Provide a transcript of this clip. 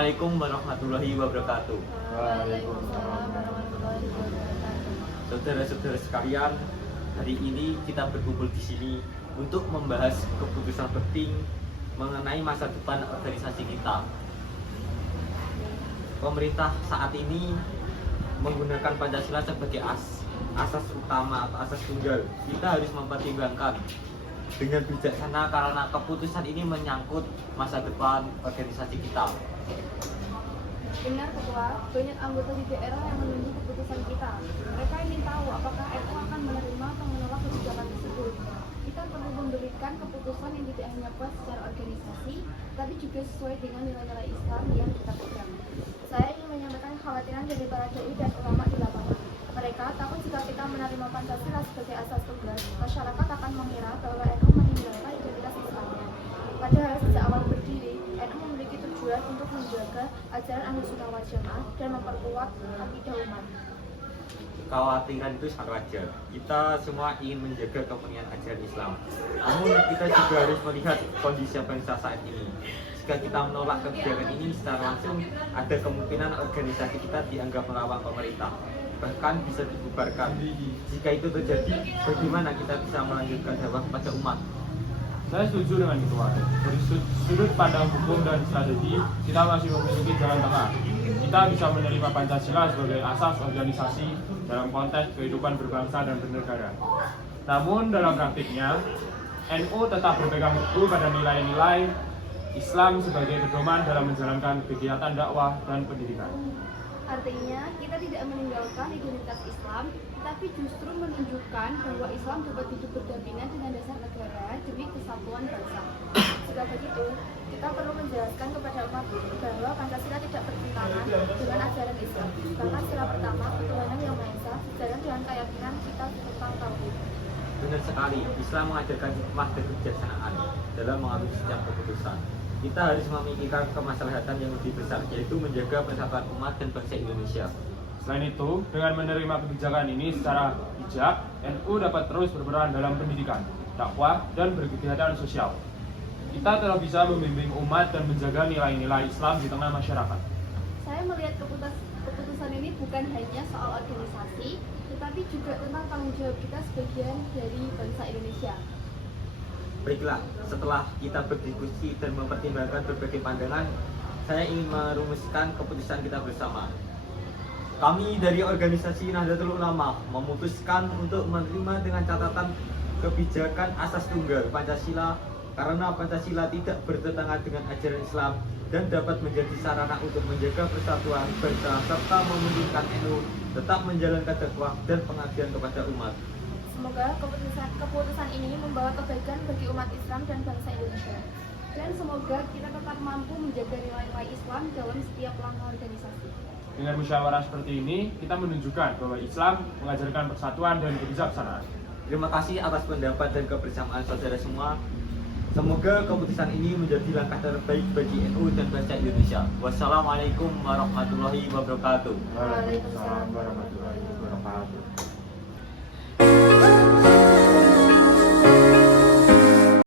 Assalamualaikum warahmatullahi wabarakatuh. Waalaikumsalam warahmatullahi wabarakatuh. Saudara-saudara sekalian, hari ini kita berkumpul di sini untuk membahas keputusan penting mengenai masa depan organisasi kita. Pemerintah saat ini menggunakan Pancasila sebagai asas utama atau asas tunggal. Kita harus mempertimbangkan dengan bijaksana karena keputusan ini menyangkut masa depan organisasi kita. Benar Ketua, banyak anggota di daerah yang menunggu keputusan kita. Mereka ingin tahu apakah NU akan menerima atau menolak kebijakan tersebut. Kita perlu memberikan keputusan yang tidak hanya puas secara organisasi, tapi juga sesuai dengan nilai-nilai Islam yang kita pegang. Saya ingin menyampaikan kekhawatiran dari para dai dan ulama di lapangan. Mereka takut jika kita menerima Pancasila sebagai asas tunggal, masyarakat akan mengira bahwa NU meninggalkan identitas Islamnya. Padahal sejak awal berdiri, NU memiliki tujuan untuk menjaga ajaran Ahlussunnah wal Jamaah dan memperkuat akidah umat. Kekhawatiran itu sangat wajar. Kita semua ingin menjaga kemurnian ajaran Islam. Namun kita juga harus melihat kondisi bangsa saat ini. Jika kita menolak kebijakan ini secara langsung, ada kemungkinan organisasi kita dianggap melawan pemerintah, bahkan bisa dibubarkan. Jika itu terjadi, bagaimana kita bisa melanjutkan dakwah kepada umat? Saya setuju dengan Ketua. Dari sudut pandang hukum dan strategi, kita masih memiliki jalan tengah. Kita bisa menerima Pancasila sebagai asas organisasi dalam konteks kehidupan berbangsa dan bernegara. Namun dalam praktiknya, NU tetap berpegang teguh pada nilai-nilai Islam sebagai pedoman dalam menjalankan kegiatan dakwah dan pendidikan. Artinya, kita tidak meninggalkan identitas Islam, tetapi justru menunjukkan bahwa Islam dapat hidup berdampingan dengan dasar negara demi kesatuan bangsa. Jika begitu, kita perlu menjelaskan kepada umat bahwa Pancasila tidak bertentangan dengan ajaran Islam. Bahkan sila pertama, ketuhanan yang Maha Esa, sejalan dengan keyakinan kita tentang tauhid. Benar sekali, Islam mengajarkan hikmah dan kebijaksanaan dalam mengambil setiap keputusan. Kita harus memikirkan kemaslahatan yang lebih besar, yaitu menjaga persatuan umat dan bangsa Indonesia. Selain itu, dengan menerima kebijakan ini secara bijak, NU dapat terus berperan dalam pendidikan, dakwah, dan berkegiatan sosial. Kita telah bisa membimbing umat dan menjaga nilai-nilai Islam di tengah masyarakat. Saya melihat keputusan ini bukan hanya soal organisasi, tetapi juga tentang tanggung jawab kita sebagian dari bangsa Indonesia. Baiklah, setelah kita berdiskusi dan mempertimbangkan berbagai pandangan, saya ingin merumuskan keputusan kita bersama. Kami dari organisasi Nahdlatul Ulama memutuskan untuk menerima dengan catatan kebijakan asas tunggal Pancasila karena Pancasila tidak bertentangan dengan ajaran Islam dan dapat menjadi sarana untuk menjaga persatuan bangsa serta memungkinkan NU tetap menjalankan dakwah dan pengabdian kepada umat. Semoga keputusan ini membawa kebaikan bagi umat Islam dan bangsa Indonesia. Dan semoga kita tetap mampu menjaga nilai-nilai Islam dalam setiap langkah organisasi. Dengan musyawarah seperti ini, kita menunjukkan bahwa Islam mengajarkan persatuan dan kebijaksanaan. Terima kasih atas pendapat dan kebersamaan saudara semua. Semoga keputusan ini menjadi langkah terbaik bagi NU dan bangsa Indonesia. Wassalamualaikum warahmatullahi wabarakatuh. Waalaikumsalam warahmatullahi wabarakatuh.